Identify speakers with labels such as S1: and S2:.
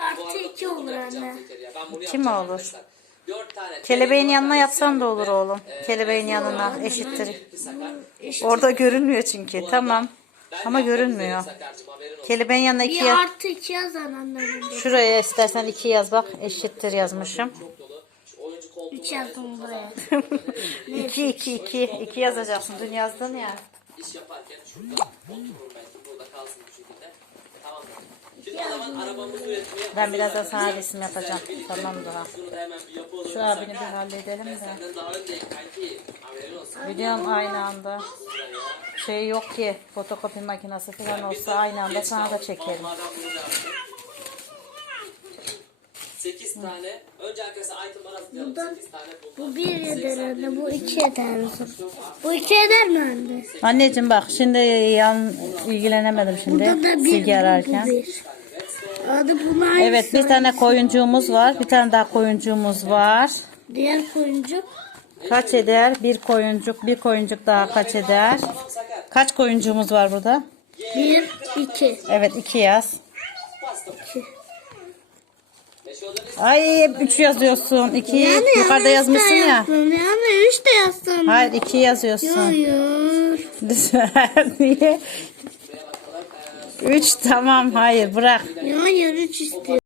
S1: Artı iki olur anne.
S2: İki mi olur? Kelebeğin yanına yatsan da olur oğlum. Kelebeğin yanına eşittir. Orada görünmüyor çünkü. Tamam. Ama görünmüyor. Kelebeğin yanına iki
S1: Bir
S2: yaz.
S1: artı iki yazan annemin.
S2: Şuraya istersen iki yaz bak. Eşittir yazmışım.
S1: Üç yazdım buraya.
S2: İki, iki, iki. İki yazacaksın. Dün yazdın ya.
S3: iş yaparken şurada oturur belki burada kalsın bu şekilde. Tamam mı?
S2: Ben birazdan sana resim yapacağım. Tamam
S3: da yapalım.
S2: Şu abini bir halledelim de. Biliyorum aynı anda. Şey yok ki fotokopi makinesi falan olsa aynı anda sana da çekerim.
S3: Onlardan bunu da yaptım. 8 tane. Önce arkadaşlar itemları hazırlayalım. 8 tane buldum.
S1: Bu bir eder anne. Bu iki eder. Bu iki eder mi anne?
S2: Anneciğim bak şimdi yan ilgilenemedim
S1: Burada
S2: şimdi
S1: da bir.
S2: silgi
S1: Bu
S2: ararken.
S1: bir. Adı bunun aynısı.
S2: Evet bir tane koyuncuğumuz var. Bir tane daha koyuncuğumuz var.
S1: Diğer koyuncu.
S2: Kaç eder? Bir koyuncuk, bir koyuncuk daha kaç eder? Kaç koyuncuğumuz var burada?
S1: Bir, iki.
S2: Evet iki yaz.
S1: iki.
S2: Ay üç yazıyorsun. İki yukarıda
S1: üç de
S2: yazmışsın ya.
S1: yazsın. Yani üç de yazsın.
S2: Hayır iki yazıyorsun.
S1: Hayır.
S2: Niye? Üç tamam hayır bırak.
S1: Hayır üç istiyor.